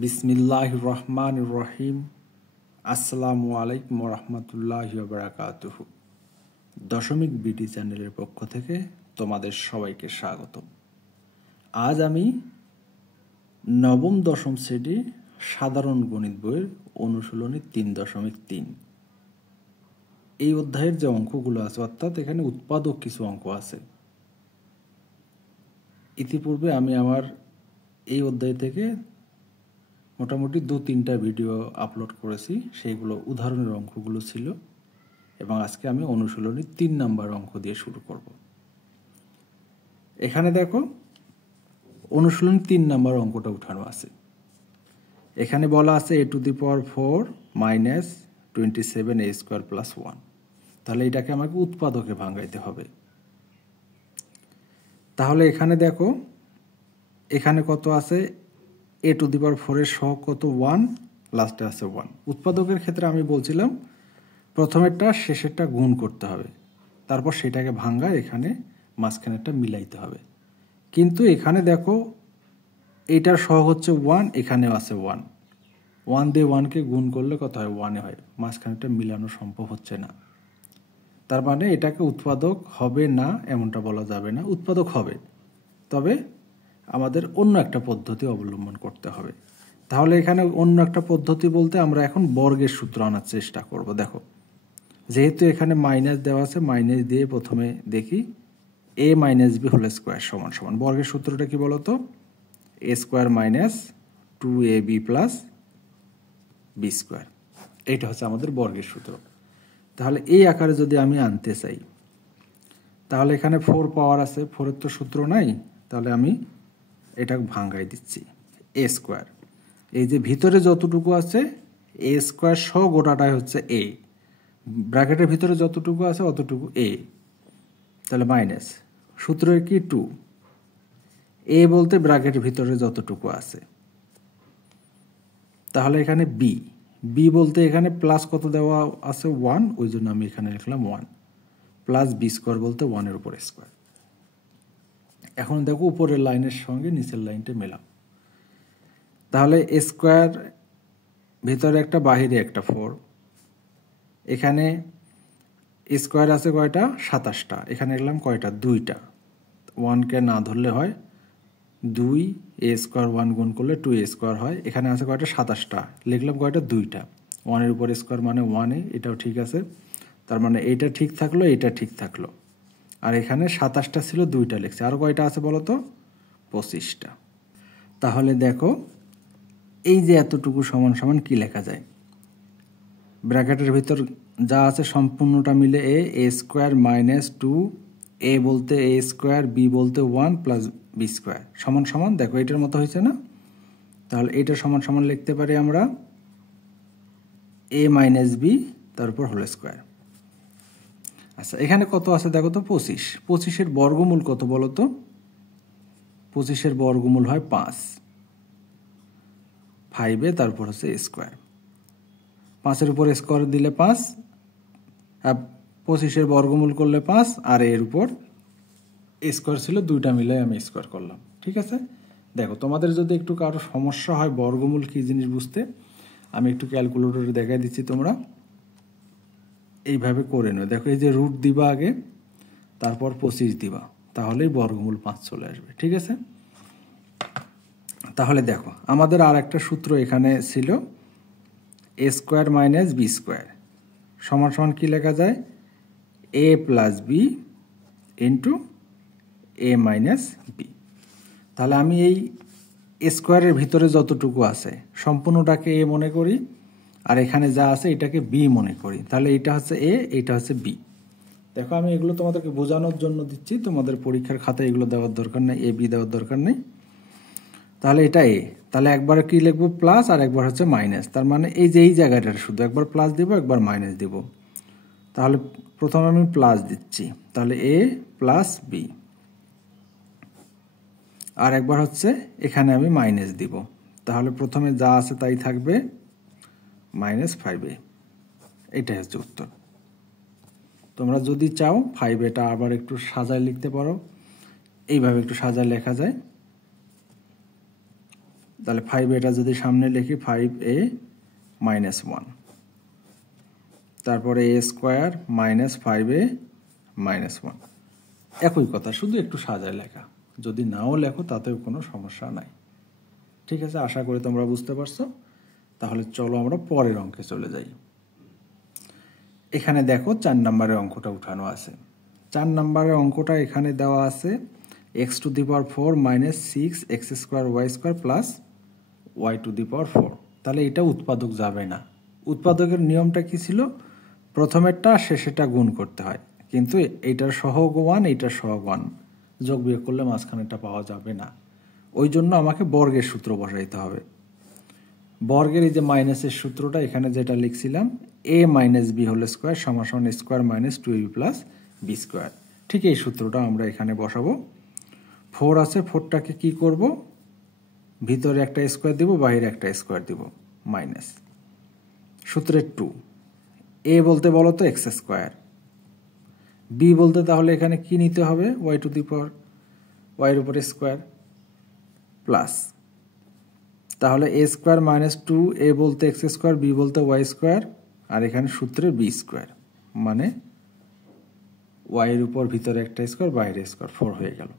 বিসমিল্লাহির রহমানির রহিম। আসসালামু আলাইকুম রহমতুল্লাহি ওয়া বারাকাতুহু। দশমিক বিডি চ্যানেলের পক্ষ থেকে তোমাদের সবাইকে স্বাগত। আজ আমি নবম দশম শ্রেণী সাধারণ গণিত বইয়ের অনুশীলনী 3.3 এই অধ্যায়ের যে অঙ্কগুলো আছে, অর্থাৎ এখানে উৎপাদক কিছু অঙ্ক আছে। ইতিপূর্বে আমি আমার এই অধ্যায় থেকে মোটামুটি 2-3টা ভিডিও আপলোড করেছি, সেইগুলো উদাহরণের অঙ্কগুলো ছিল, এবং আজকে আমি অনুশীলনী 3 নাম্বার অঙ্ক দিয়ে শুরু করব। এখানে দেখো অনুশীলনী 3 নাম্বার অঙ্কটা উঠানো আছে। এখানে বলা আছে a⁴ - 27a² + 1। তাহলে এটাকে আমাকে উৎপাদকে ভাঙাইতে হবে। তাহলে এখানে দেখো, এখানে কত আছে, a⁴ এর সহগ কত 1, লাস্টে আছে 1। উৎপাদকের ক্ষেত্রে আমি বলছিলাম প্রথমেরটা শেষেরটা গুণ করতে হবে, তারপর সেটাকে ভাঙায় এখানে মাঝখানেরটা মিলাইতে হবে। কিন্তু এখানে দেখো এইটার সহগ হচ্ছে 1, এখানেও আছে 1। 1 দিয়ে 1কে গুণ করলে কত হয়, 1 হয়। মাঝখানেরটা মিলানো সম্ভব হচ্ছে না। তার মানে এটাকে উৎপাদক হবে না এমনটা বলা যাবে না, উৎপাদক হবে, তবে আমাদের অন্য একটা পদ্ধতি অবলম্বন করতে হবে। তাহলে এখানে অন্য একটা পদ্ধতি বলতে আমরা এখন বর্গের সূত্র আনার চেষ্টা করব। দেখো, যেহেতু এখানে মাইনাস দেওয়া আছে, মাইনাস দিয়ে প্রথমে দেখি a - b² সমান বর্গের সূত্রটা কি বলতো, a² - 2ab + b²। এইটা হচ্ছে আমাদের বর্গের সূত্র। তাহলে এই আকারে যদি আমি আনতে চাই, তাহলে এখানে 4 পাওয়ার আছে, 4-এর তো সূত্র নাই, তাহলে আমি এটা ভাঙাই দিচ্ছি a²। এই যে ভিতরে যতটুকু আছে a² সহ গোটাটাই হচ্ছে a, ব্র্যাকেটের ভিতরে যতটুকু আছে অতটুকু a, তাহলে মাইনাস সূত্রের কি 2, a বলতে ব্র্যাকেটের ভিতরে যতটুকু আছে। তাহলে এখানে b বলতে এখানে প্লাস কত দেওয়া আছে 1, ওই জন্য আমি এখানে লিখলাম 1, প্লাস b² বলতে 1-এর উপর স্কোয়ার। এখন দেখো উপরের লাইনের সঙ্গে নিচের লাইনটা মেলাম। তাহলে স্কোয়ার ভিতরে একটা, বাহিরে একটা 4। এখানে স্কোয়ার আছে কয়টা, 27টা। এখানে লিখলাম কয়টা, 2টা। 1কে না ধরলে হয় 2, a² 1 গুণ করলে 2a² হয়। এখানে আছে কয়টা, 27টা, লিখলাম কয়টা, 2টা। 1-এর উপর স্কোয়ার মানে 1a, এটাও ঠিক আছে। তার মানে এইটা ঠিক থাকলো, এইটা ঠিক থাকলো। আর এখানে 27টা ছিল, 2টা লিখছে। আরও কয়টা আছে বলো তো, 25টা। তাহলে দেখো এই যে এতটুকু সমান সমান কি লেখা যায়, ব্র্যাকেটের ভিতর যা আছে সম্পূর্ণটা মিলে a² - 2, a বলতে a², b বলতে 1 + b² সমান সমান, দেখো এটার মতো হয়েছে না। তাহলে এটা সমান সমান লিখতে পারি আমরা a - b তারপর হোল স্কোয়ার। আচ্ছা, এখানে কত আছে দেখো তো, 25। 25-এর বর্গমূল কত বলো তো, 25-এর বর্গমূল হয় 5, 5a তারপর হচ্ছে স্কোয়ার। 5-এর উপর স্কোয়ার দিলে 5, 25-এর বর্গমূল করলে 5, আর এর উপর স্কোয়ার ছিল, 2টা মিলে আমি স্কোয়ার করলাম। ঠিক আছে। দেখো, তোমাদের যদি একটু কারো সমস্যা হয় বর্গমূল কি জিনিস বুঝতে, আমি একটু ক্যালকুলেটরে দেখাই দিচ্ছি, তোমরা এইভাবে করে নেবে। দেখো, এই যে রুট দিবা আগে, তারপর 25 দিবা, তাহলেই বর্গমূল 5 চলে আসবে। ঠিক আছে। তাহলে দেখো, আমাদের আর একটা সূত্র এখানে ছিল, a² - b² সমান সমান কি লেখা যায়, a + b * a - b। তাহলে আমি এই স্কোয়ারের ভিতরে যতটুকু আছে সম্পূর্ণটাকে a মনে করি, আর এখানে যা আছে এটাকে b মনে করি। তাহলে এটা হচ্ছে a, এটা হচ্ছে b। দেখো, আমি এগুলো তোমাদেরকে বোঝানোর জন্য দিচ্ছি, তোমাদের পরীক্ষার খাতায় এগুলো দেওয়ার দরকার নেই, a b দেওয়ার দরকার নেই। তাহলে এটা a, তাহলে একবার কি লিখবো, প্লাস, আর একবার হচ্ছে মাইনাস। তার মানে এই যে এই জায়গাটা শুধু একবার প্লাস দিব, একবার মাইনাস দিব। তাহলে প্রথমে আমি প্লাস দিচ্ছি, তাহলে a + b, আর একবার হচ্ছে এখানে আমি মাইনাস দিব। তাহলে প্রথমে যা আছে তাই থাকবে, -5a। এটাই হচ্ছে উত্তর। তোমরা যদি চাও 5a আবার একটু সাজায় লিখতে পারো, এইভাবে একটু সাজায় লেখা যায়, তাহলে 5 এটা যদি সামনে লিখি 5a মাইনাস 1, তারপরে a square minus 5a minus 1। একই কথা, শুধু একটু সাজায় লেখা, যদি নাও লেখো তাতেও কোনো সমস্যা নাই। ঠিক আছে, আশা করি তোমরা বুঝতে পারছো। তাহলে চলো আমরা পরের অঙ্কে চলে যাই। এখানে দেখো 4 নম্বরের অঙ্কটা উঠানো আছে। 4 নম্বরের অঙ্কটা এখানে দেওয়া আছে x⁴ minus 6x² y² plus y⁴। তাহলে এটা উৎপাদক যাবে না। উৎপাদকের নিয়মটা কি ছিল? প্রথমেরটা শেষেরটা গুণ করতে হয়, কিন্তু এইটার সহগ 1, এইটার সহগ 1, যোগ বিয়োগ করলে মাঝখানেরটা পাওয়া যাবে না। ওই জন্য আমাকে বর্গের সূত্র বসাইতে হবে। বর্গের এই যে মাইনাসের সূত্রটা এখানে যেটা লিখছিলাম, a minus B whole square সমান সমান square minus 2ab plus B square, ঠিক এই সূত্রটা আমরা এখানে বসাবো। 4 আছে, 4টাকে কি করব? ভিতরে একটা স্কোয়ার দিব, বাইরে একটা স্কোয়ার দিব, মাইনাস সূত্রের 2। a বলতে বলো তো এক্স স্কোয়ার, বি বলতে তাহলে এখানে কি নিতে হবে? y উপর স্কোয়ার প্লাস, তাহলে a স্কোয়ার মাইনাস 2, a বলতে এক্স স্কোয়ার, বি বলতে ওয়াই স্কোয়ার, আর এখানে সূত্রে বি স্কোয়ার, মানে y এর উপর ভিতরে একটা স্কোয়ার বাইরে স্কোয়ার, 4 হয়ে গেল।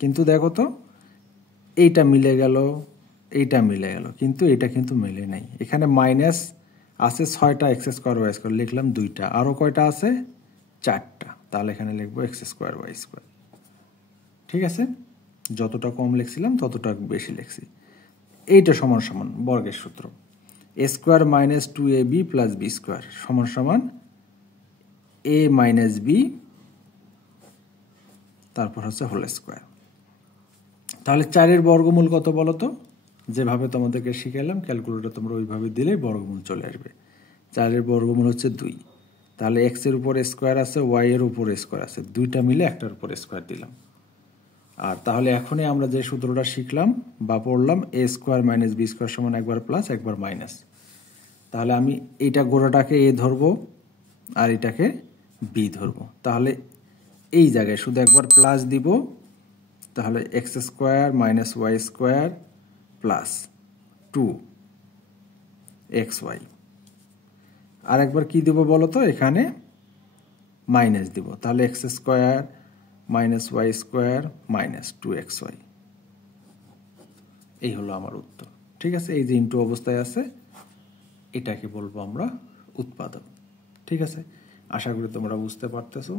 কিন্তু দেখো তো এইটা মিলে গেল, এইটা মিলে গেল, কিন্তু এটা কিন্তু মিলে নাই। এখানে মাইনাস আছে 6টা, এক্স স্কোয়ার ওয়াই স্কোয়ার লিখলাম 2টা, আরও কয়টা আছে? 4টা, তাহলে এখানে লিখবো এক্স স্কোয়ার ওয়াই স্কোয়ার। ঠিক আছে, যতটা কম লিখছিলাম ততটা বেশি লিখছি। এইটা সমান সমান বর্গের সূত্র, a square minus 2ab plus B square সমান সমান a মাইনাস বি, তারপর হচ্ছে হোল স্কোয়ার। তাহলে 4-এর বর্গমূল কত বলো তো? যেভাবে তোমাদেরকে শিখাইলাম ক্যালকুলেটর তোমরা ওইভাবে দিলেই বর্গমূল চলে আসবে। 4-এর বর্গমূল হচ্ছে 2। তাহলে x এর উপর স্কোয়ার আছে, y এর উপর স্কোয়ার আছে, 2টা মিলে একটার উপর স্কোয়ার দিলাম। আর তাহলে এখনই আমরা যে সূত্রটা শিখলাম বা পড়লাম, a square minus B square সমান একবার প্লাস একবার মাইনাস। তাহলে আমি এইটা গোড়াটাকে a ধরবো আর এটাকে b ধরবো। তাহলে এই জায়গায় শুধু একবার প্লাস দিব, তাহলে X square minus Y square plus 2xy। আর একবার কি দিব বলো তো? এখানে মাইনাস দিব, তাহলে X square minus Y square minus 2xy। এই হলো আমার উত্তর। ঠিক আছে, এই যে ইনটু অবস্থায় আছে এটাকে বলবো আমরা উৎপাদক। ঠিক আছে, আশা করি তোমরা বুঝতে পারতেছো।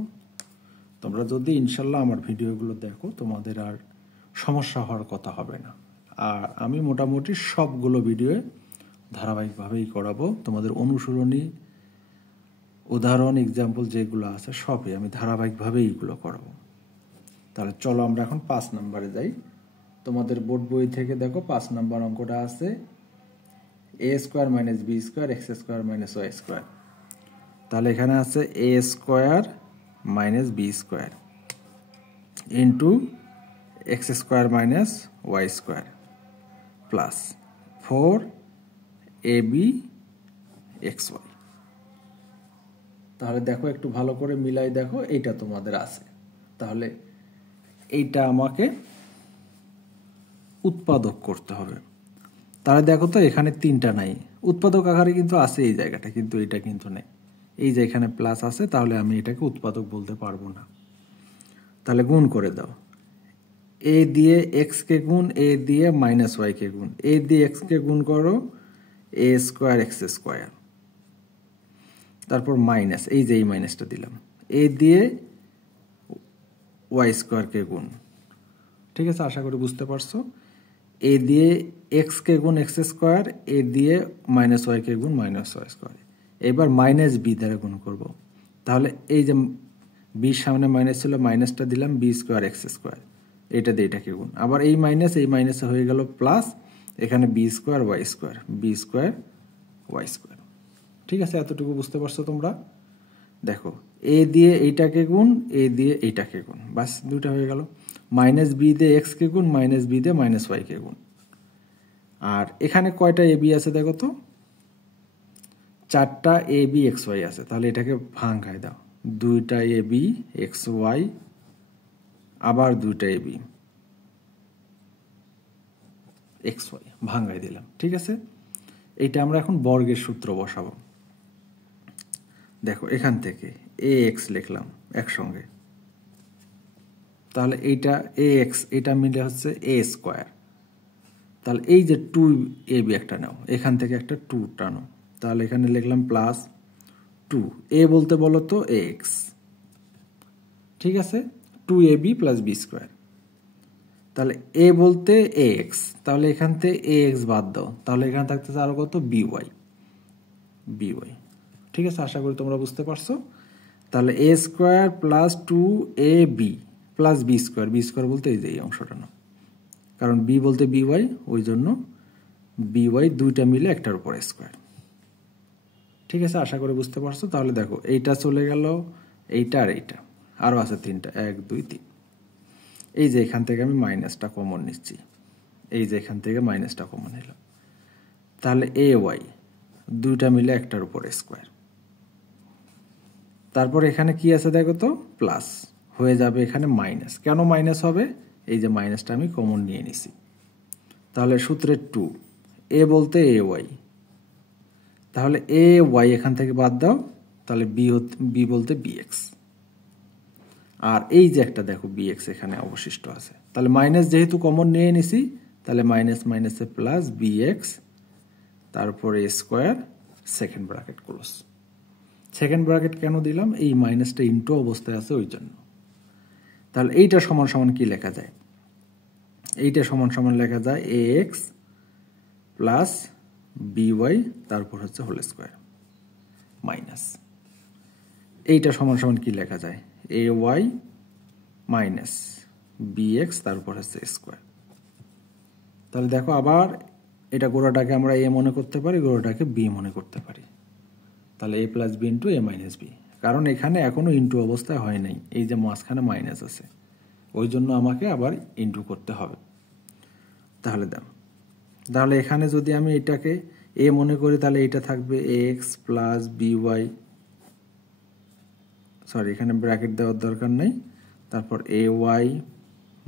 তোমরা যদি ইনশাল্লাহ আমার ভিডিওগুলো দেখো তোমাদের আর সমস্যা হওয়ার কথা হবে না। আর আমি মোটামুটি সবগুলো ভিডিও ধারাবাহিকভাবেই করাবো। তোমাদের অনুসরণী, উদাহরণ, এক্সাম্পল যেগুলো আছে সবই আমি ধারাবাহিকভাবেই এগুলো করাবো। তাহলে চলো আমরা এখন 5 নম্বরে যাই। তোমাদের বোর্ড বই থেকে দেখো 5 নম্বর অঙ্কটা আছে a square minus B square X square minus Y square. তাহলে এখানে আছে a square minus B square into X square minus Y square plus 4ab xy। তাহলে দেখো একটু ভালো করে মিলাই দেখো, এইটা তোমাদের আছে। তাহলে এইটা আমাকে উৎপাদক করতে হবে। তাহলে দেখো তো এখানে 3টা নাই, উৎপাদক আকারে কিন্তু আছে এই জায়গাটা, কিন্তু এটা কিন্তু নেই। এই যে এখানে প্লাস আছে, তাহলে আমি এটাকে উৎপাদক বলতে পারবো না। তাহলে গুণ করে দাও, a দিয়ে x কে গুণ, a দিয়ে মাইনাস ওয়াই কে গুণ, a দিয়ে x কে গুণ করো a স্কোয়ার এক্স স্কোয়ার, তারপর মাইনাস, এই যে এই মাইনাসটা দিলাম, a দিয়ে ওয়াই স্কোয়ার কে গুণ। ঠিক আছে, আশা করি বুঝতে পারছো। a দিয়ে x কে গুণ এক্স স্কোয়ার, a দিয়ে মাইনাস ওয়াই কে গুণ মাইনাস ওয়াই স্কোয়ার। এবার মাইনাস বি দ্বারা গুণ করব। তাহলে এই যে বির সামনে মাইনাস ছিল, মাইনাসটা দিলাম, বি স্কোয়ার এক্স স্কোয়ার, এটা দিয়ে এটাকে গুণ। আবার এই মাইনাসে হয়ে গেল প্লাস, এখানে B square Y square, B square Y square. ঠিক আছে, এতটুকু বুঝতে পারছো তোমরা? দেখো এ দিয়ে এইটাকে গুণ, এ দিয়ে এইটাকে গুণ, বাস 2টা হয়ে গেল। মাইনাস বি দিয়ে এক্স কে গুণ, মাইনাস বি দিয়ে মাইনাস ওয়াই কে গুণ। আর এখানে কয়টা এ বি আছে দেখো তো? 4টা এ বি এক্স ওয়াই আছে। তাহলে এটাকে ভাঙায় দাও, 2টা এ বি এক্স ওয়াই, আবার 2টা এ বি, এক্স ওয়াই ভাঙ্গাই দিলাম, ঠিক আছে। এইটা আমরা এখন বর্গের সূত্র বসাবো। দেখো এখান থেকে এ এক্স লিখলাম একসঙ্গে, তাহলে এইটা এ এক্স এটা মিলে হচ্ছে এ স্কোয়ার। তাহলে এই যে টু এ বি একটা নাও, এখান থেকে একটা টু টানো, তাহলে এখানে লিখলাম প্লাস টু, এ বলতে বলো তো এ এক্স, ঠিক আছে, two a b plus B square. তাহলে এ বলতে এ এক্স, তাহলে এখান থেকে এ এক্স বাদ দাও, তাহলে এখানে থাকতেছে আরো কত বি ওয়াই, বি ওয়াই, ঠিক আছে। আশা করি তোমরা বুঝতে পারছো। তাহলে a square plus two a b plus B square, B square বলতে এই যে এই অংশটা না, কারণ বি বলতে বি ওয়াই, ওই জন্য বি ওয়াই দুইটা মিলে একটার উপর স্কোয়ার, ঠিক আছে। আশা করি বুঝতে পারছো। তাহলে দেখো এইটা চলে গেল, এইটা আর এইটা, আরও আছে তিনটা, 1 2 3। এই যে এখান থেকে আমি মাইনাসটা কমন নিচ্ছি, এই যে এখান থেকে মাইনাসটা কমন নিলাম, তাহলে এ ওয়াই দুইটা মিলে একটার উপর স্কোয়ার। তারপর এখানে কি আছে দেখো তো, প্লাস হয়ে যাবে এখানে মাইনাস। কেন মাইনাস হবে, এই যে মাইনাসটা আমি কমন নিয়ে নিছি। তাহলে সূত্রের টু, এ বলতে এ ওয়াই, তাহলে এ ওয়াই এখান থেকে বাদ দাও, তাহলে বি বলতে বি এক্স, আর এই যে একটা দেখো বি এক্স এখানে অবশিষ্ট আছে। তাহলে মাইনাস যেহেতু কমন নিয়ে নিছি, তাহলে মাইনাস মাইনাসে প্লাস বি এক্স, তারপরে square, second bracket close. Second bracket কেন দিলাম, এই মাইনাসটা ইনটু অবস্থায় আছে ওই জন্য। তাহলে এইটা সমান সমান কি লেখা যায়, এইটা সমান সমান লেখা যায় এ এক্স প্লাস বি ওয়াই, তারপর হচ্ছে হোল স্কোয়ার মাইনাস, এইটা সমান সমান কি লেখা যায় এ ওয়াই মাইনাস বি এক্স, তারপর হচ্ছে স্কোয়ার। তাহলে দেখো আবার এটা গোড়াটাকে আমরা এ মনে করতে পারি, গোড়াটাকে বি মনে করতে পারি। তাহলে এ প্লাস বি ইন্টু এ মাইনাস বি, কারণ এখানে এখনো ইন্টু অবস্থায় হয় নাই, এই যে মাঝখানে মাইনাস আছে, ওই জন্য আমাকে আবার ইন্টু করতে হবে। তাহলে দাম, তাহলে এখানে যদি আমি এটাকে এ মনে করি, তাহলে এটা থাকবে a x plus b y, sorry এখানে ব্র্যাকেট দেওয়ার দরকার নেই, তারপর a y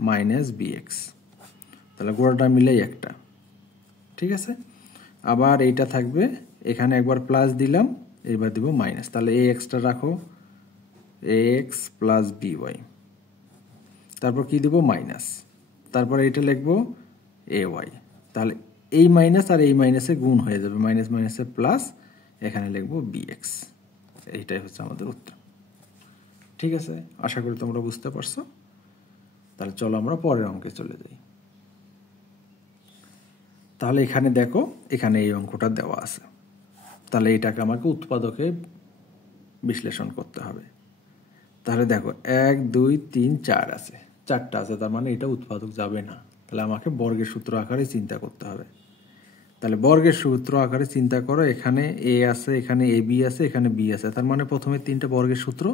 minus b x, তাহলে গোড়াটা মিলেই একটা, ঠিক আছে। আবার এইটা থাকবে, এখানে একবার প্লাস দিলাম, এবার দিব মাইনাস, তাহলে এ এক্সটা রাখো, এ এক্স প্লাস বি ওয়াই, তারপর কি দিব মাইনাস, তারপর এইটা লিখবো এ ওয়াই, তাহলে এই মাইনাস আর এই মাইনাসে গুণ হয়ে যাবে, মাইনাস মাইনাসে প্লাস, এখানে লিখবো বি এক্স। এইটাই হচ্ছে আমাদের উত্তর, ঠিক আছে। আশা করি তোমরা বুঝতে পারছো। তাহলে চলো আমরা পরের অঙ্কে চলে যাই। তাহলে এখানে দেখো, এখানে এই অঙ্কটা দেওয়া আছে, তাহলে এটাকে আমাকে উৎপাদকে বিশ্লেষণ করতে হবে। তাহলে দেখো 1 2 3 4 আছে, চারটা আছে, তার মানে এটা উৎপাদক যাবে না, তাহলে আমাকে বর্গের সূত্র আকারে চিন্তা করতে হবে। তাহলে বর্গের সূত্র আকারে চিন্তা করো, এখানে এ আছে, এখানে এ বি আছে, এখানে বি আছে, তার মানে প্রথমে তিনটা বর্গের সূত্র,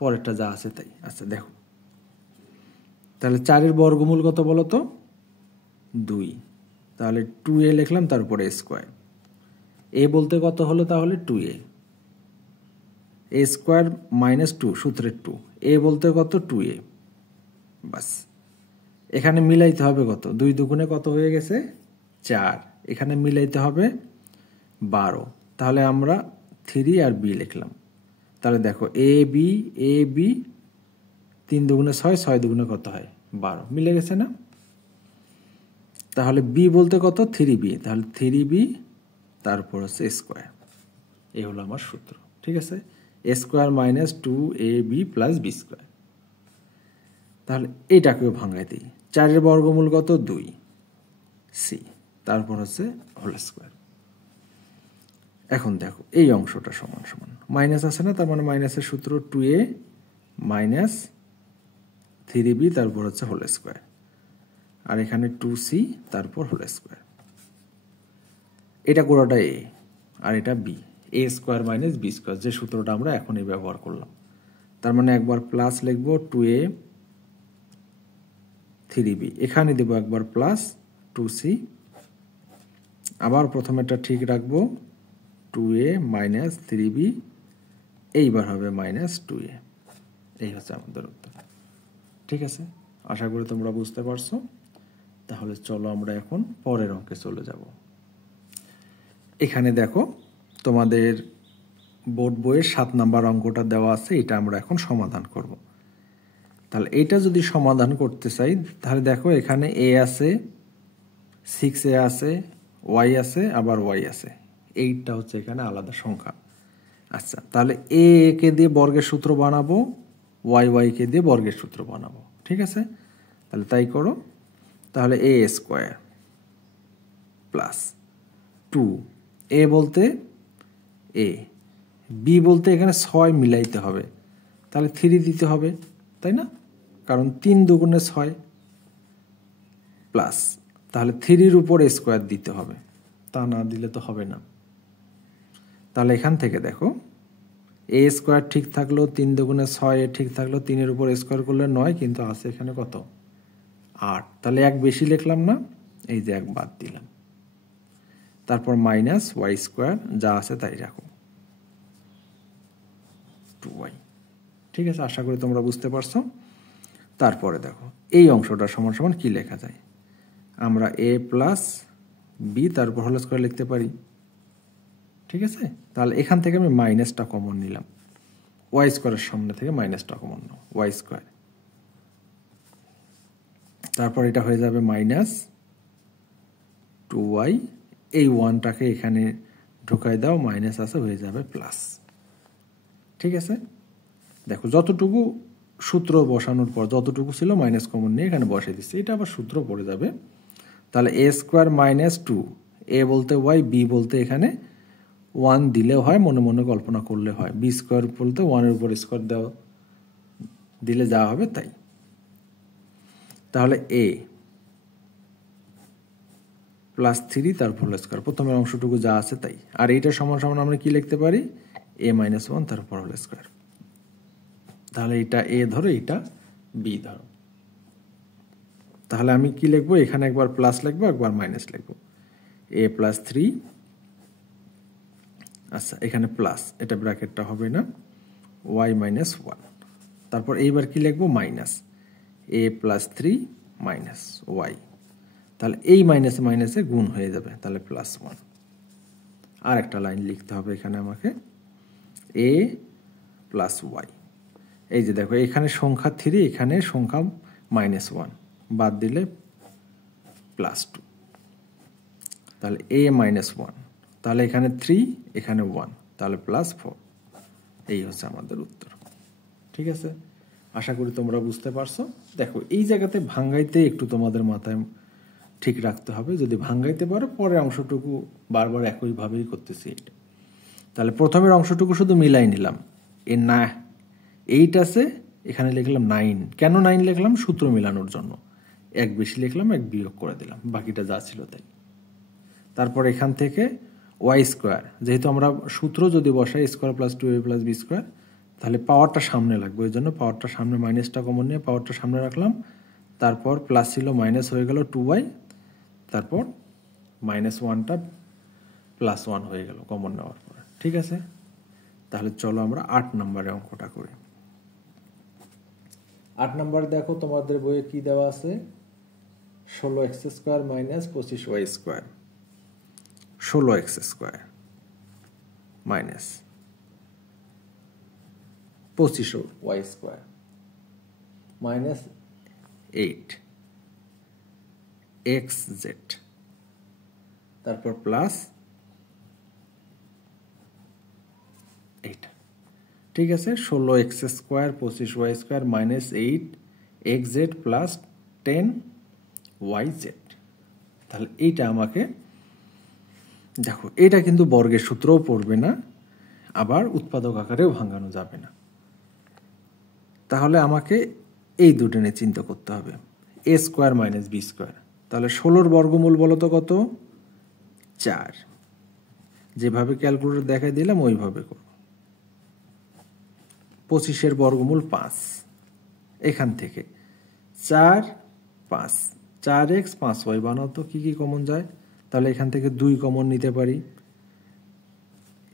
পরেরটা যা আছে তাই। আচ্ছা দেখো, তাহলে 4-এর বর্গমূল কত বলো তো, 2, তাহলে 2a লিখলাম, তারপরে স্কোয়ার, এ বলতে কত হলো তাহলে 2a, এ স্কোয়ার মাইনাস 2 সূত্রের 2, এ বলতে কত 2a, বাস। এখানে মিলাইতে হবে কত, 2 দুগুণে কত হয়ে গেছে 4, এখানে মিলাইতে হবে 12, তাহলে আমরা 3 আর বি লিখলাম। তাহলে দেখো এ বি 3 দুগুণে 6, 6 দুগুণে কত হয় 12, মিলে গেছে না। তাহলে বি বলতে কত 3b, তাহলে 3b তারপর হচ্ছে স্কোয়ার, এই হলো আমার সূত্র, ঠিক আছে। A square minus 2ab plus B square. তাহলে এইটাকেও ভাঙাই দিই, 4-এর বর্গমূল কত 2, সি, তারপর হচ্ছে হোল স্কোয়ার। এখন দেখো এই অংশটা সমান সমান মাইনাস আছে না, তার মানে মাইনাসের সূত্র 2a মাইনাস 3b, তারপর হচ্ছে হোল স্কোয়ার, আর এখানে 2c, তারপর হোল স্কোয়ার। এটা গোড়াটা এ আর এটা বি, এ স্কোয়ার মাইনাস বি স্কোয়ার, যে সূত্রটা আমরা এখনই ব্যবহার করলাম। তার মানে একবার প্লাস লিখবো 2a 3b, এখানে দেবো একবার প্লাস 2c, আবার প্রথমেটা ঠিক রাখবো 2a মাইনাস 3b, এইবার হবে মাইনাস 2a। এই হচ্ছে আমাদের উত্তর, ঠিক আছে। আশা করি তোমরা বুঝতে পারছো। তাহলে চলো আমরা এখন পরের অঙ্কে চলে যাব। এখানে দেখো তোমাদের বোর্ড বইয়ের 7 নাম্বার অঙ্কটা দেওয়া আছে, এটা আমরা এখন সমাধান করব। তাহলে এটা যদি সমাধান করতে চাই তাহলে দেখো এখানে এ আছে, 6a আছে, ওয়াই আছে, আবার ওয়াই আছে, এইটা হচ্ছে এখানে আলাদা সংখ্যা। আচ্ছা, তাহলে এ কে দিয়ে বর্গের সূত্র বানাবো, ওয়াই ওয়াইকে দিয়ে বর্গের সূত্র বানাবো, ঠিক আছে? তাহলে তাই করো। তাহলে এ স্কোয়ার প্লাস 2, এ বলতে এ, বি বলতে এখানে 6 মিলাইতে হবে, তাহলে 3 দিতে হবে, তাই না? কারণ 3 দুগুণে 6 প্লাস, তাহলে 3-র উপর স্কোয়ার দিতে হবে, তা না দিলে তো হবে না। তাহলে এখান থেকে দেখো এ স্কোয়ার ঠিক থাকলো, 3 দুগুণে 6 এ ঠিক থাকলো, 3-এর উপর স্কোয়ার করলে 9, কিন্তু আছে এখানে কত 8, তাহলে 1 বেশি লিখলাম না, এই যে 1 বাদ দিলাম। তারপর মাইনাস ওয়াই স্কোয়ার, যা আছে তাই রাখো, 2y, ঠিক আছে? আশা করি তোমরা বুঝতে পারছো। তারপরে দেখো এই অংশটা সমান সমান কি লেখা যায়, আমরা a প্লাস বি তারপর হোল স্কোয়ার লিখতে পারি, ঠিক আছে? তাহলে এখান থেকে আমি মাইনাসটা কমন নিলাম, ওয়াই স্কোয়ারের সামনে থেকে মাইনাসটা কমন নাও, ওয়াই স্কোয়ার, তারপর এটা হয়ে যাবে মাইনাস 2y, এই 1টাকে এখানে ঢোকাই দাও, মাইনাস আছে, হয়ে যাবে প্লাস, ঠিক আছে? দেখো যতটুকু সূত্র বসানোর পর যতটুকু ছিল মাইনাস কমন নিয়ে এখানে বসে দিচ্ছি, এটা আবার সূত্র পড়ে যাবে। তাহলে এ স্কোয়ার মাইনাস 2, এ বলতে ওয়াই, বি বলতে এখানে 1 দিলেও হয়, মনে মনে কল্পনা করলে হয়, বি স্কোয়ার বলতে 1-এর উপর স্কোয়ার দেওয়া দিলে যা হবে তাই। তাহলে এ প্লাস 3 তার হোল স্কোয়ার, প্রথমের অংশটুকু যা আছে তাই, আর এইটা সমান সমান আমরা কি লিখতে পারি, এ মাইনাস 1 তার উপর হোল স্কোয়ার। তাহলে এটা এ ধরো, এটা বি ধরো, তাহলে আমি কি লিখবো, এখানে একবার প্লাস লিখবো, একবার মাইনাস লিখবো, এ প্লাস 3, আচ্ছা এখানে প্লাস, এটা ব্র্যাকেটটা হবে না, ওয়াই মাইনাস 1, তারপর এইবার কি লিখবো, মাইনাস এ প্লাস 3 মাইনাস ওয়াই, তাহলে এই মাইনাসে মাইনাসে গুণ হয়ে যাবে, তাহলে প্লাস 1। আর একটা লাইন লিখতে হবে এখানে আমাকে, এ প্লাস ওয়াই, এই যে দেখো এখানে সংখ্যা 3, এখানে সংখ্যা -1, বাদ দিলে +2, তাহলে a -1, তাহলে এখানে 3, এখানে 1, তাহলে +4, এই হচ্ছে আমাদের উত্তর, ঠিক আছে? আশা করি তোমরা বুঝতে পারছো। দেখো এই জায়গাতে ভাঙ্গাইতে একটু তোমাদের মাথায় ঠিক রাখতে হবে, যদি ভাঙ্গাইতে পারো পরের অংশটুকু বারবার একইভাবেই করতেছি এটা। তাহলে প্রথমের অংশটুকু শুধু মিলাই নিলাম, এ না 8 আছে, এখানে লিখলাম 9, কেন 9 লিখলাম, সূত্র মিলানোর জন্য, 1 বেশি লিখলাম, 1 বিয়োগ করে দিলাম, বাকিটা যা ছিল তাই। তারপর এখান থেকে ওয়াই স্কোয়ার, যেহেতু আমরা সূত্র যদি বসাই square plus 2a plus B square, তাহলে পাওয়ারটা সামনে লাগবে, ওই জন্য পাওয়ারটা সামনে, মাইনাসটা কমন নিয়ে পাওয়ারটা সামনে রাখলাম, তারপর প্লাস ছিল মাইনাস হয়ে গেল 2y, তারপর -1টা +1 হয়ে গেল কমন নেওয়ার পরে, ঠিক আছে? তাহলে চলো আমরা 8 নম্বরে অঙ্কটা করি। 8 নম্বরে দেখো তোমাদের বইয়ে কি দেওয়া আছে, 16x square minus 25y square, 16x square minus 25y square minus 8xz, তারপর প্লাস এইটা, ঠিক আছে? 16x square 25y square minus 8xz plus 10yz, তাহলে এইটা আমাকে দেখো, এটা কিন্তু বর্গের সূত্রও পড়বে না, আবার উৎপাদক আকারেও ভাঙানো যাবে না, তাহলে আমাকে এই দুটো নিয়ে চিন্তা করতে হবে, এ স্কোয়ার মাইনাস বি স্কোয়ার, তাহলে 16-র বর্গমূল বলো তো কত, 4, যেভাবে ক্যালকুলেটর দেখাই দিলাম ওইভাবে করো। 25-এর বর্গমূল 5, এখান থেকে 4 5, 4x 5y বানাও তো, কি কি কমন যায়, তাহলে এখান থেকে 2 কমন নিতে পারি,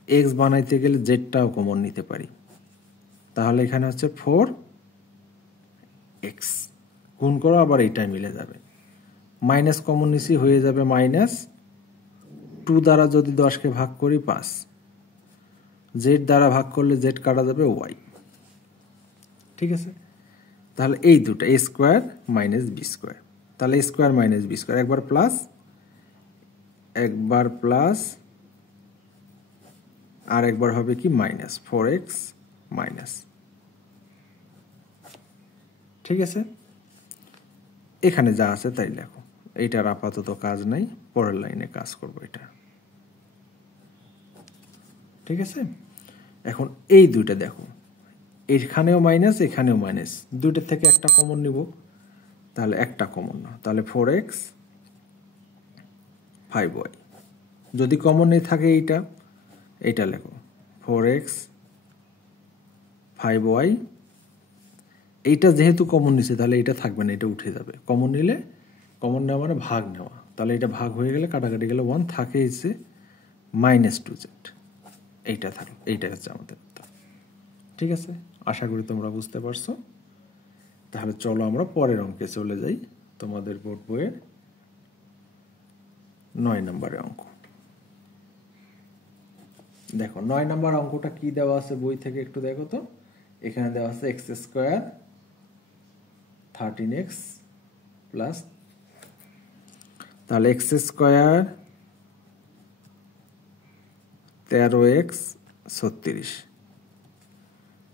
x বানাইতে গেলে জেডটাও কমন নিতে পারি, তাহলে এখানে হচ্ছে 4x, গুণ করো আবার এইটাই মিলে যাবে, মাইনাস কমন নিছি, হয়ে যাবে মাইনাস 2 দ্বারা যদি 10-কে ভাগ করি 5, জেড দ্বারা ভাগ করলে জেড কাটা যাবে ওয়াই। ঠিক আছে, তাহলে এই দুটো এ স্কোয়ার মাইনাস বি স্কোয়ার, তাহলে a square minus B square, একবার প্লাস আর একবার হবে কি মাইনাস 4x মাইনাস। ঠিক আছে, এখানে যা আছে তাই লেখো, এইটার আপাতত কাজ নাই, পরের লাইনে কাজ করবো এটা। ঠিক আছে, এখন এই দুইটা দেখো, এখানেও মাইনাস এখানেও মাইনাস, দুইটার থেকে একটা কমন নিব, তাহলে একটা কমন না, তাহলে 4x 5y। যদি কমন নেই থাকে এইটা লেখো 4x 5y। এইটা যেহেতু কমন নিছে তাহলে এটা থাকবে না, এটা উঠে যাবে। কমন নিলে, কমন নেওয়া মানে ভাগ নেওয়া, তাহলে এটা ভাগ হয়ে গেলে কাটাকাটি গেলে 1 থাকে, এসে -2z। এইটা থাকলো, এইটা হচ্ছে আমাদের উত্তর। ঠিক আছে, আশা করি তোমরা বুঝতে পারছো। তাহলে চলো আমরা পরের অঙ্কে চলে যাই, তোমাদের বোর্ড বইয়ের 9 নম্বরের অঙ্ক। দেখো 9 নম্বর অঙ্কটা কি দেওয়া আছে বই থেকে একটু দেখো তো। এখানে দেওয়া আছে x স্কোয়ার 13x প্লাস, তাহলে x স্কোয়ার 13x 36,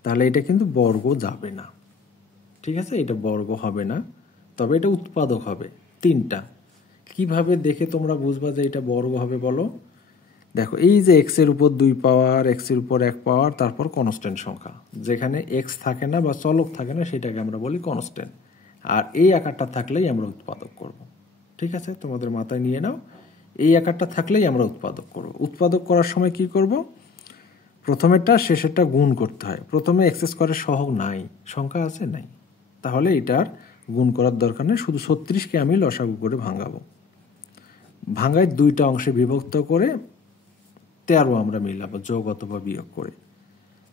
তাহলে এটা কিন্তু বর্গ যাবে না। ঠিক আছে, এটা বর্গ হবে না, তবে এটা উৎপাদক হবে 3টা। কিভাবে দেখে তোমরা বুঝবা যে এটা বর্গ হবে বলো? দেখো, এই যে x এর উপর 2 পাওয়ার, x এর উপর 1 পাওয়ার, তারপর কনস্ট্যান্ট সংখ্যা, যেখানে x থাকে না বা চলক থাকে না সেটাকে আমরা বলি কনস্ট্যান্ট, আর এই আকারটা থাকলেই আমরা উৎপাদক করব। ঠিক আছে, তোমাদের মাথায় নিয়ে নাও, এই আকারটা থাকলেই আমরা উৎপাদক করব। উৎপাদক করার সময় কি করব? প্রথমেরটা শেষেরটা গুণ করতে হয়। প্রথমে x স্কোয়ারের সহগ নাই, সংখ্যা আছে নাই, তাহলে এটার গুণ করার দরকার নেই, শুধু 36কে আমি লসাগু করে ভাঙাবো। ভাঙায় 2টা অংশে বিভক্ত করে 13 আমরা মিলাবো যোগ অথবা বিয়োগ করে।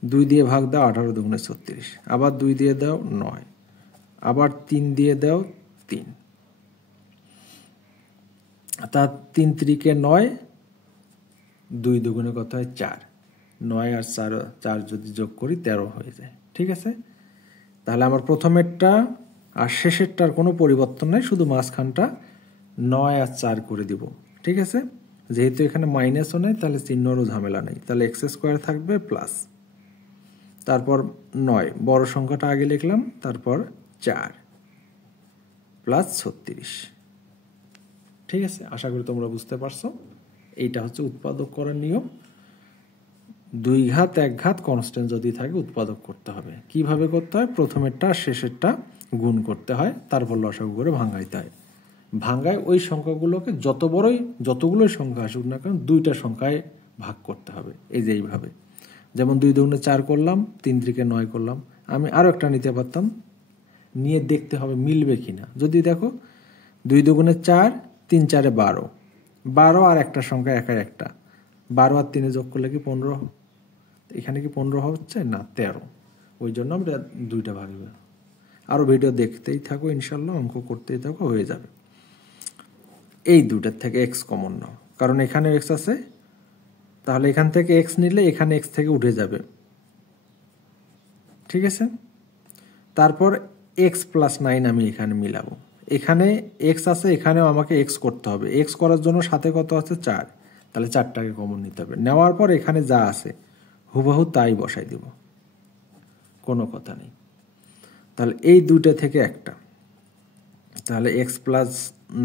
2 দিয়ে ভাগ দাও, 18 দুগুণে 36, আবার 2 দিয়ে দাও 9, আবার 3 দিয়ে দাও 3, তার 3 3-কে 9, 2 দুগুণে কত হয় 4, 9 আর 4 যদি যোগ করি 13 হয়ে যায়। ঠিক আছে, তাহলে আমার প্রথমেরটা আর শেষেরটার কোনো পরিবর্তন নাই, শুধু মাঝখানটা 9 আর 4 করে দিব। ঠিক আছে, যেহেতু এখানে মাইনাসও নেই তাহলে চিহ্নরও ঝামেলা নেই, তাহলে x স্কোয়ার থাকবে প্লাস, তারপর 9 বড় সংখ্যাটা আগে লিখলাম, তারপর 4 প্লাস 36। ঠিক আছে, আশা করি তোমরা বুঝতে পারছো। এইটা হচ্ছে উৎপাদক করার নিয়ম। 2 ঘাত 1 ঘাত কনস্ট্যান্ট যদি থাকে উৎপাদক করতে হবে। কিভাবে করতে হয়? প্রথমেরটা শেষেরটা গুণ করতে হয়, তারপর লসাগু করে ভাঙাইতে হয়। ভাঙায় ওই সংখ্যাগুলোকে যতগুলোই সংখ্যা আসুক না কেন 2টা সংখ্যায় ভাগ করতে হবে। এই যে এইভাবে, যেমন 2 দুগুণে 4 করলাম, 3 3-কে 9 করলাম। আমি আরও একটা নিতে পারতাম, নিয়ে দেখতে হবে মিলবে কিনা। যদি দেখো 2 দুগুণে 4, 3 4-এ 12, 12 আর একটা সংখ্যা একাই একটা, 12 আর 3-এ যোগ করলে কি 15? এখানে কি 15 হচ্ছে না 13? ওই জন্য আমরা 2টা ভাগ। আরও ভিডিও দেখতেই থাকো, ইনশাল্লাহ অঙ্ক করতেই থাকো, হয়ে যাবে। এই দুটার থেকে এক্স কমন নাও, কারণ এখানে এক্স আছে, তাহলে এখান থেকে এক্স নিলে এখানে এক্স থেকে উঠে যাবে। ঠিক আছে, তারপর এক্স প্লাস 9 আমি এখানে মিলাবো। এখানে এক্স আছে, এখানেও আমাকে এক্স করতে হবে। এক্স করার জন্য সাথে কত আছে? 4, তাহলে 4টাকে কমন নিতে হবে। নেওয়ার পর এখানে যা আছে হুবহু তাই বসাই দেব, কোনো কথা নেই। তাহলে এই দুইটা থেকে একটা, তাহলে এক্স প্লাস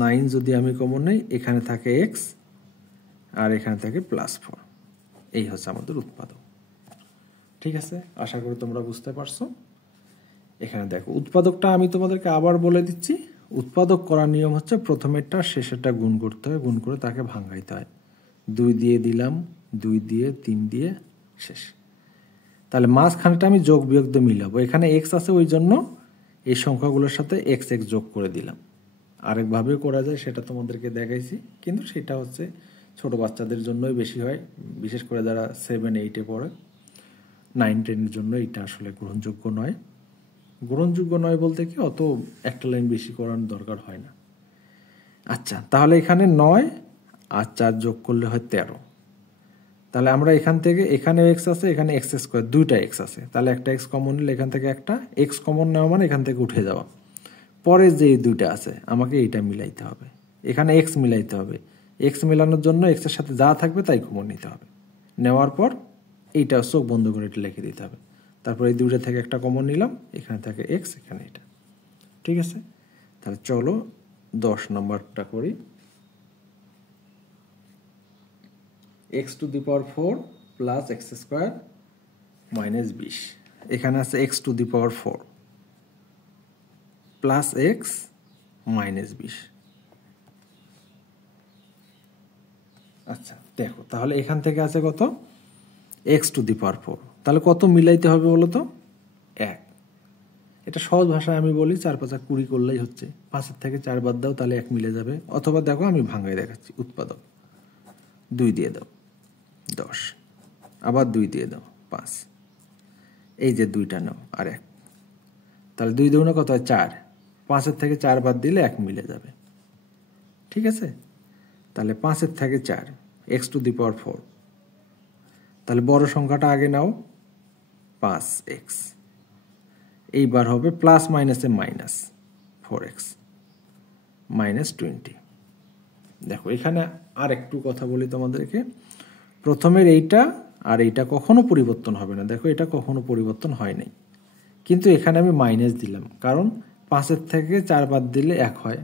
9 যদি আমি কমন নেই, এখানে থাকে এক্স আর এখানে থাকে +4। এই হচ্ছে আমাদের উৎপাদক। ঠিক আছে, আশা করি তোমরা বুঝতে পারছো। এখানে দেখো উৎপাদকটা আমি তোমাদেরকে আবার বলে দিচ্ছি। উৎপাদক করার নিয়ম হচ্ছে প্রথমেরটা শেষেরটা গুণ করতে হয়, গুণ করে তাকে ভাঙাইতে হয়। 2 দিয়ে দিলাম, 2 দিয়ে, 3 দিয়ে, শেষ। তাহলে মাঝখানটা আমি যোগ বিয়োগ দিয়ে মিলাবো। এখানে এক্স আছে, ওই জন্য এই সংখ্যাগুলোর সাথে এক্স এক্স যোগ করে দিলাম। আরেকভাবেও করা যায়, সেটা তোমাদেরকে দেখাইছি, কিন্তু সেটা হচ্ছে ছোট বাচ্চাদের জন্যই বেশি হয়, বিশেষ করে যারা 7 8-এ পড়ে। 9 10-এর জন্য এটা আসলে গ্রহণযোগ্য নয়। গ্রহণযোগ্য নয় বলতে কি, অত একটা লাইন বেশি করার দরকার হয় না। আচ্ছা, তাহলে এখানে 9 আর 4 যোগ করলে হয় 13। তাহলে আমরা এখান থেকে, এখানে এক্স আছে, এখানে এক্স স্কোয়ার, দুইটা এক্স আছে, তাহলে একটা এক্স কমন নিলে এখান থেকে একটা এক্স কমন নেওয়া মানে এখান থেকে উঠে যাওয়া। পরে যে দুইটা আছে আমাকে এইটা মিলাইতে হবে, এখানে এক্স মিলাইতে হবে। এক্স মেলানোর জন্য এক্সের সাথে যা থাকবে তাই কমন নিতে হবে। নেওয়ার পর এইটা চোখ বন্ধ করে এটা লিখে দিতে হবে। তারপর এই দুইটা থেকে একটা কমন নিলাম, এখানে থাকে এক্স, এখানে এটা। ঠিক আছে, তাহলে চলো 10 নম্বরটা করি। X to the power 4 plus x square minus 20। এখানে আছে x to the power 4 plus x minus 20। আচ্ছা দেখো, তাহলে এখান থেকে আছে কত, এক্স টু দি পাওয়ার 4, তাহলে কত মিলাইতে হবে বলো তো, 1। এটা সহজ ভাষায় আমি বলি 4 5 20 করলেই হচ্ছে। 5 থেকে 4 বাদ দাও, তাহলে 1 মিলে যাবে। অথবা দেখো আমি ভাঙাই দেখাচ্ছি, উৎপাদক 2 দিয়ে দাও 10, আবার 2 দিয়ে দাও 5, এই যে 2টা নাও আর 1, তাহলে 2 দুগুণে কত হয় 4। 5 থেকে 4 বাদ দিলে 1 মিলে যাবে। ঠিক আছে, তাহলে 5 থেকে 4 এক্স টু দি পাওয়ার 4, তাহলে বড় সংখ্যাটা আগে নাও 5x, এইবার হবে প্লাস মাইনাসে মাইনাস 4x মাইনাস 20। দেখো এখানে আর একটু কথা বলি তোমাদেরকে, প্রথমের এইটা আর এইটা কখনো পরিবর্তন হবে না। দেখো এটা কখনো পরিবর্তন হয় নাই, কিন্তু এখানে আমি মাইনাস দিলাম কারণ 5 থেকে 4 বাদ দিলে 1 হয়।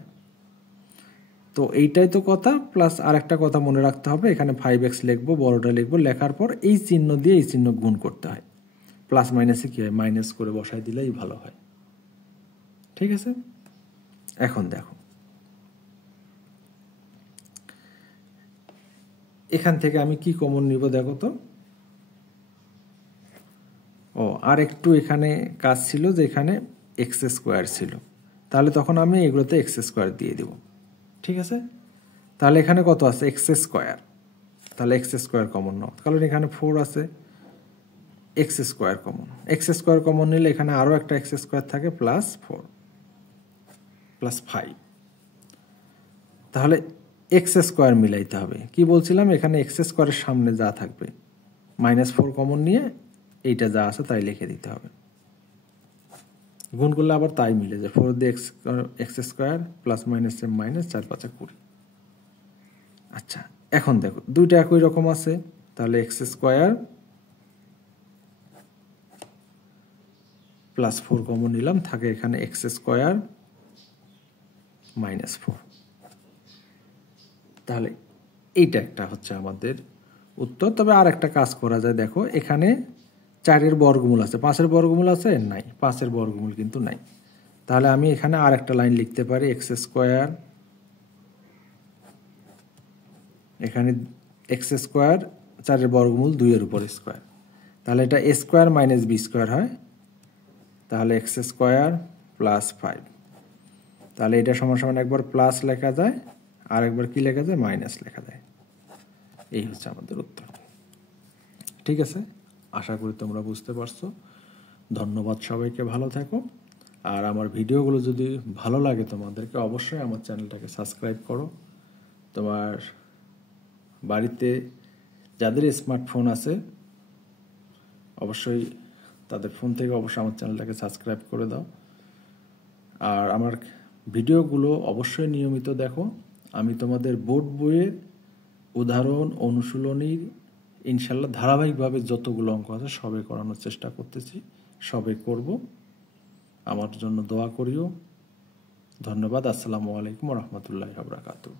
তো এইটাই তো কথা, প্লাস আর একটা কথা মনে রাখতে হবে, এখানে 5x লিখবো, বড়টা লিখবো, লেখার পর এই চিহ্ন দিয়ে এই চিহ্ন গুণ করতে হয়। প্লাস মাইনাসে কি হয়, মাইনাস করে বসাই দিলেই ভালো হয়। ঠিক আছে, এখন দেখো এখান থেকে আমি কি কমন নিব, দেখো তো। ও আর একটু এখানে কাজ ছিল যে এখানে এক্স স্কোয়ার ছিল, তাহলে তখন আমি এগুলোতে এক্স স্কোয়ার দিয়ে দেব। ঠিক আছে, তাহলে এখানে কত আছে, এক্স স্কোয়ার, তাহলে এক্স স্কোয়ার কমন নাও, কারণ এখানে 4 আছে, x square common. X square common নিলে এখানে আরও একটা এক্স স্কোয়ার থাকে, প্লাস 4 প্লাস 5। তাহলে এক্স স্কোয়ার মিলাইতে হবে। কি বলছিলাম, এখানে এক্স স্কোয়ারের সামনে যা থাকবে -4 কমন নিয়ে এইটা যা আছে তাই লিখে দিতে হবে। গুণ করলে আবার তাই মিলে যায়, 4 দিয়ে এক্স স্কোয়ার প্লাস মাইনাসে মাইনাস, 4 5 20। আচ্ছা এখন দেখো দুইটা একই রকম আছে, তাহলে এক্স স্কোয়ার প্লাস 4 কমন নিলাম, থাকে এখানে এক্স স্কোয়ার -4। তাহলে এইটা একটা হচ্ছে আমাদের উত্তর। তবে আর একটা কাজ করা যায়, দেখো এখানে 4-এর বর্গমূল আছে, 5-এর বর্গমূল আছে নাই, 5-এর বর্গমূল কিন্তু নাই। তাহলে আমি এখানে আর একটা লাইন লিখতে পারি, এক্স স্কোয়ার, এখানে এক্স স্কোয়ার 4-এর বর্গমূল 2-এর উপর স্কোয়ার, তাহলে এটা এ স্কোয়ার মাইনাস বি স্কোয়ার হয়, তাহলে এক্স স্কোয়ার প্লাস 5। তাহলে এটা সমান সমান একবার প্লাস লেখা যায় আর একবার কি লেখা যায়, মাইনাস লেখা যায়। এই হচ্ছে আমাদের উত্তর। ঠিক আছে, আশা করি তোমরা বুঝতে পারছো। ধন্যবাদ সবাইকে, ভালো থাকো। আর আমার ভিডিওগুলো যদি ভালো লাগে তোমাদেরকে, অবশ্যই আমার চ্যানেলটাকে সাবস্ক্রাইব করো। তোমার বাড়িতে যাদের স্মার্টফোন আছে অবশ্যই তাদের ফোন থেকে অবশ্যই আমার চ্যানেলটাকে সাবস্ক্রাইব করে দাও। আর আমার ভিডিওগুলো অবশ্যই নিয়মিত দেখো। আমি তোমাদের বোর্ড বইয়ের উদাহরণ, অনুশীলনীর ইনশাল্লাহ ধারাবাহিকভাবে যতগুলো অঙ্ক আছে সবে করানোর চেষ্টা করতেছি, সবে করব। আমার জন্য দোয়া করিও। ধন্যবাদ। আসসালামু আলাইকুম ওয়া রাহমাতুল্লাহি ওয়া বারাকাতুহু।